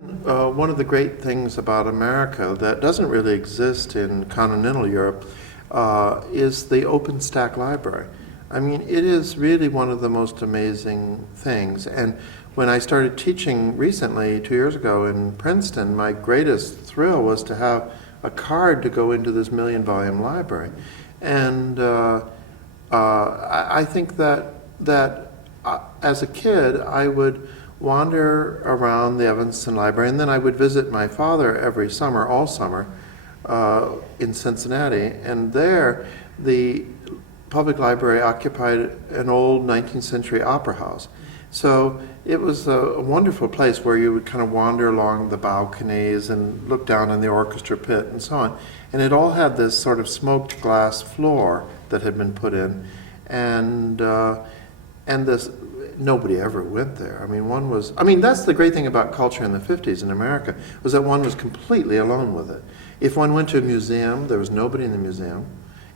One of the great things about America that doesn't really exist in continental Europe is the open stack library. I mean, it is really one of the most amazing things. And when I started teaching recently, 2 years ago in Princeton, my greatest thrill was to have a card to go into this million-volume library. And I think that as a kid, I would wander around the Evanston Library, and then I would visit my father every summer, all summer, in Cincinnati. And there, the public library occupied an old 19th century opera house. So it was a wonderful place where you would kind of wander along the balconies and look down in the orchestra pit and so on. And it all had this sort of smoked glass floor that had been put in, and this. Nobody ever went there. I mean, that's the great thing about culture in the 50s in America, was that one was completely alone with it. If one went to a museum, there was nobody in the museum.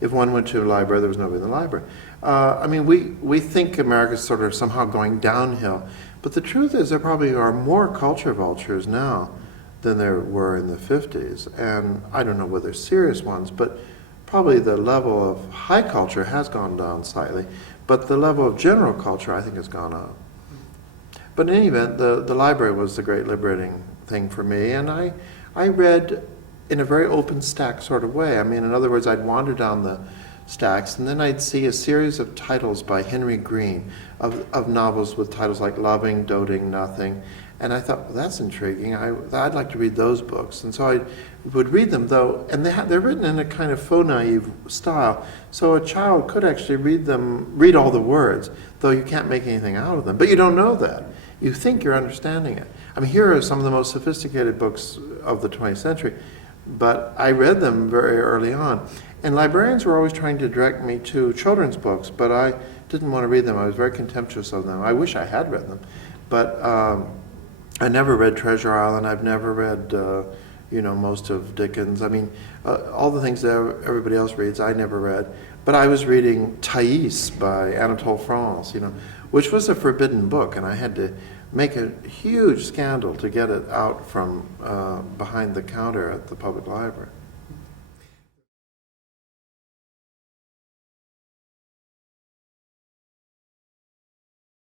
If one went to a library, there was nobody in the library. I mean, we think America's sort of somehow going downhill, but the truth is there probably are more culture vultures now than there were in the 50s. And I don't know whether serious ones, but probably the level of high culture has gone down slightly. But the level of general culture, I think, has gone up. But in any event, the library was the great liberating thing for me, and I read in a very open stack sort of way. I mean, in other words, I'd wander down the stacks, and then I'd see a series of titles by Henry Green, of novels with titles like Loving, Doting, Nothing. And I thought, well, that's intriguing. I'd like to read those books. And so I would read them, though, and they're written in a kind of faux naive style. So a child could actually read all the words, though you can't make anything out of them. But you don't know that. You think you're understanding it. I mean, here are some of the most sophisticated books of the 20th century, but I read them very early on. And librarians were always trying to direct me to children's books, but I didn't want to read them. I was very contemptuous of them. I wish I had read them. But I never read Treasure Island. I've never read, most of Dickens. I mean, all the things that everybody else reads, I never read. But I was reading Thais by Anatole France, which was a forbidden book, and I had to make a huge scandal to get it out from behind the counter at the public library.